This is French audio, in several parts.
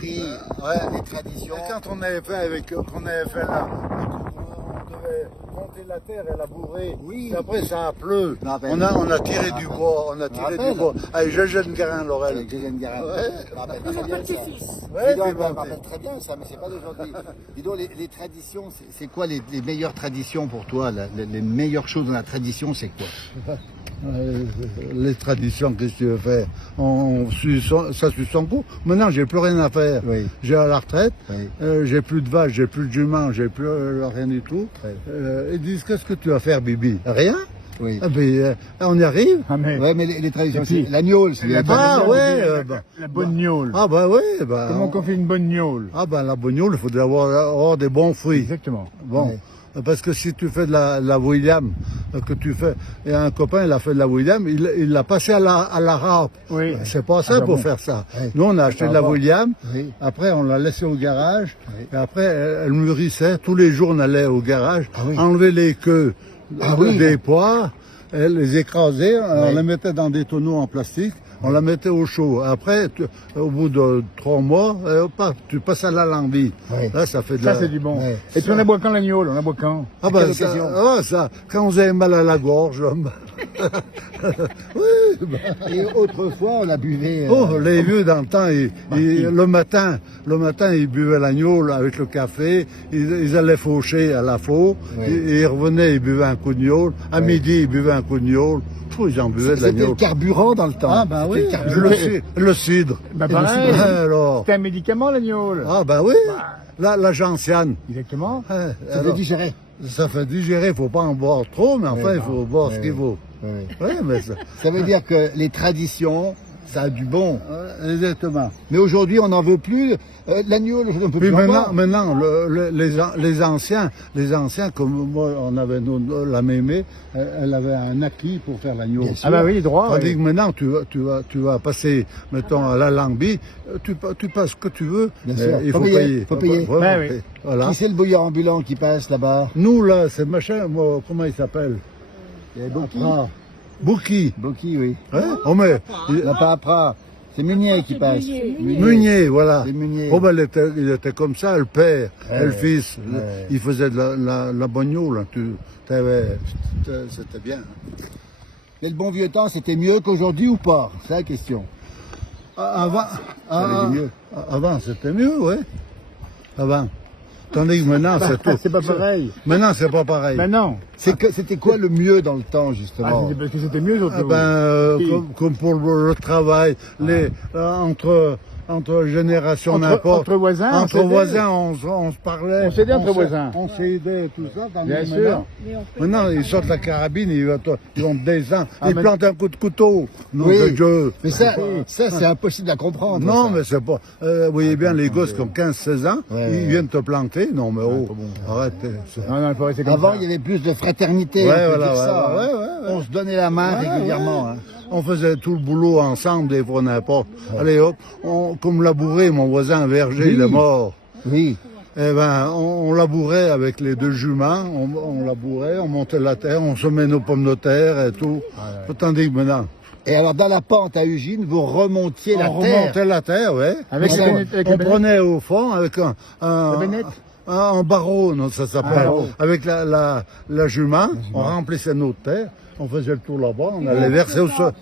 appris les traditions. Et quand on avait fait là, on devait monter la terre et labourer. Oui. Et après ça a plu. Je me rappelle. On a tiré du bois, du bois. Allez, je jette Garin, Laurel. Avec Gégène Garin. Ouais. Je me rappelle très bien ça. Ouais, Dis donc, puis je bon, me rappelle très bien ça, mais c'est pas d'aujourd'hui. Dis donc, les traditions, c'est quoi les meilleures traditions pour toi? Les meilleures choses dans la tradition, c'est quoi? les traditions, qu'est-ce que tu veux faire? Ça suit son cours. Maintenant, j'ai plus rien à faire. Oui. J'ai à la retraite, Oui. j'ai plus de vaches, j'ai plus de juments, j'ai plus rien du tout. Oui. Ils disent, qu'est-ce que tu vas faire, Bibi? Rien? Oui. Ah, ben, on y arrive. Ah, mais Ouais, mais les traditions, Et puis, c'est la gnôle, c'est bien. Ah, ouais, la bonne gnôle. Ah, bah oui. Bah, Comment qu'on fait une bonne gnôle? Ah, ben, la bognole, il faudrait avoir des bons fruits. Exactement. Bon. Ouais. Parce que si tu fais de la William, que tu fais, et un copain il a fait de la William, il l'a passé à la râpe. Oui. C'est pas ça Ah, bah pour bon. faire ça. Ouais. Nous on a acheté de la Ah, bon. William, Oui. après on l'a laissé au garage, Oui. et après elle mûrissait. Tous les jours on allait au garage, Ah oui. enlever les queues Ah oui. des poires, les écraser, on Oui. les mettait dans des tonneaux en plastique. On la mettait au chaud. Après, au bout de 3 mois, tu passes à la lambie. Oui. Là, ça fait de Ça, la... c'est du bon. Ouais. Et puis on a boit quand la gnôle? On a boit quand? Ah À ben quelle ça, occasion? ça, quand vous avez mal à la gorge. Oui, ben, Et autrefois, on la buvait. oh, les vieux dans le temps, le matin, ils buvaient l'agneau avec le café, ils allaient faucher à la faux, Oui. ils revenaient, ils buvaient un coup de gnôle, à Oui. midi, ils buvaient un coup de gnôle. Ils en buvaient de C'était l'agneau. le carburant dans le temps. Ah ben oui, C'était le carburant. le cidre. Bah, Et pareil. le Alors, C'est un médicament, la gnôle. ah ben oui, la gentiane. Exactement. Hein, Ça alors, fait digérer. ça fait digérer, il faut pas en boire trop, mais enfin, il faut boire ce Ouais. qu'il faut. Oui. Oui, mais ça... Ça veut dire que les traditions, ça a du bon. Exactement. Mais aujourd'hui, on n'en veut plus. L'agneau, on ne peut Puis plus en boire. maintenant les anciens, comme moi, on avait la mémé, elle avait un acquis pour faire l'agneau. Bien sûr. Ah bah oui, les droits. Tandis oui. que maintenant, tu vas passer, mettons, à la lambie, tu passes ce que tu veux. Bien mais sûr. il Faut faut payer, payer. faut payer. Ouais, Ben ouais, oui. voilà. Qui c'est le bouillon ambulant qui passe là-bas? Nous, là, c'est machin, moi, comment il s'appelle? Il y a Bouki. Ah, Bouki. Bouki, oui. Hein? Oh, mais, Non, pas après. C'est Munier qui passe. Meunier, voilà. C'est Meunier. Oh, ben, il était comme ça, le père, et le fils. ouais. Il faisait de la bognole, là. C'était bien. Mais le bon vieux temps, c'était mieux qu'aujourd'hui ou pas? C'est la question. Avant, allait mieux. avant c'était mieux, oui. Avant. Tandis que maintenant, c'est tout. C'est pas pareil. Maintenant, c'est pas pareil. Ben non. C'était quoi le mieux dans le temps, Ah, justement? c'était parce que c'était mieux, surtout. Ah ben, Si. comme pour le travail, entre générations n'importe. Entre voisins, on Entre s'aidait. voisins, on se parlait. On s'aidait entre voisins. On s'aidait, tout ça. tandis Bien que sûr. Maintenant, ils sortent la carabine, ils vont te descendre, Ah, ils mais- plantent un coup de couteau. Non, Oui. de Dieu. Mais ça c'est impossible à comprendre. Non, ça. mais c'est pas. Vous voyez bien, les gosses qui ont 15-16 ans, Ouais, ils ouais. viennent te planter. Non, mais oh, pas bon. arrête. Non, non, il faut rester comme Avant, ça. il y avait plus de fraternité. Ouais, on peut voilà, dire ouais, ça, hein. ouais. On se donnait la main Ouais, régulièrement. ouais. Hein. On faisait tout le boulot ensemble, des fois n'importe. Allez hop, comme labourer, mon voisin Verger, Oui. il est mort. Oui. Eh ben, on labourait avec les deux juments, on labourait, on montait la terre, on semait nos pommes de terre et tout. Tandis que maintenant, Et alors, dans la pente à Ugine, vous remontiez la on terre. remontait la terre, ouais. Avec on, la bennette, avec la on bennette. prenait au fond avec un bennette un barreau, non, ça s'appelle. barreau. Avec la jument, on remplissait notre terre, on faisait le tour là-bas, on allait verser au sol.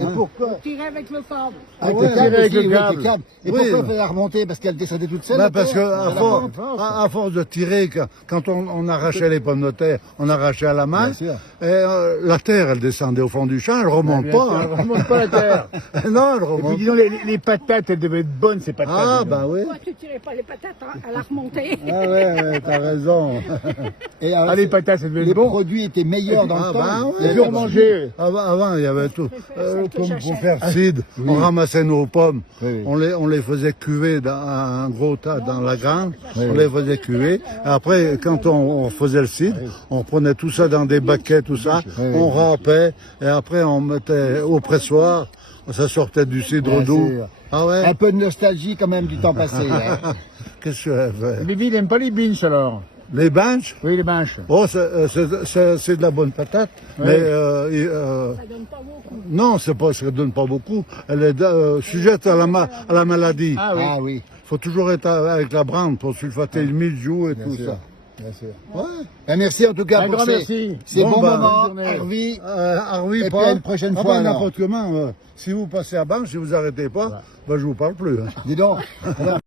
Et pourquoi? Tirer avec le câble. Avec ouais. le câble Avec aussi, le oui, câble. avec le câble. Et Oui. pourquoi il fallait la remonter? Parce qu'elle descendait toute seule? Ben, la parce que terre à force de tirer, quand on arrachait les pommes de terre, on arrachait à la main, Bien sûr. et la terre, elle descendait au fond du champ, elle remonte Bien pas. sûr, hein. on remonte pas la terre. Non, elle Et puis, remonte. disons, les patates, elles devaient être bonnes, ces patates. Ah, disons. bah oui. Pourquoi tu tirais pas les patates à la remontée? Ah ouais, t'as raison. Et alors, Ah, les patates, ça devait les être bon. produits étaient meilleurs dans Ah, le temps. bah ouais. Et puis, on mangeait. Avant, il y avait tout. celle que Comme pour j'achète. faire cidre, on ramassait nos pommes, Oui. on les faisait cuver dans un gros tas dans la grande, on les faisait cuver. Après, quand on faisait le cidre, on prenait tout ça dans des baquets, tout ça, on râpait, et après on mettait au pressoir, ça sortait du cidre Bien doux. sûr. Ah ouais? Un peu de nostalgie quand même du temps passé. Hein. Qu'est-ce que je fais? Bibi, il aime pas les binches, alors. Les banches, Oui, les manches. oh, c'est de la bonne patate, Oui. mais Ça donne pas beaucoup. non, c'est pas, ça ne donne pas beaucoup. Elle est sujette à la maladie. Ah oui. Ah oui, Il faut toujours être avec la brande pour sulfater le mildiou et bien tout sûr. ça. Bien sûr. Ouais. Ben, merci en tout cas Un pour grand ces, merci. ces Bon, bons bah, moments, bonne journée. Harvey. Oui, Et puis à une prochaine fois, alors. N'importe comment. Si vous passez à Banche, si vous arrêtez pas, ben, je vous parle plus. Hein. Dis donc.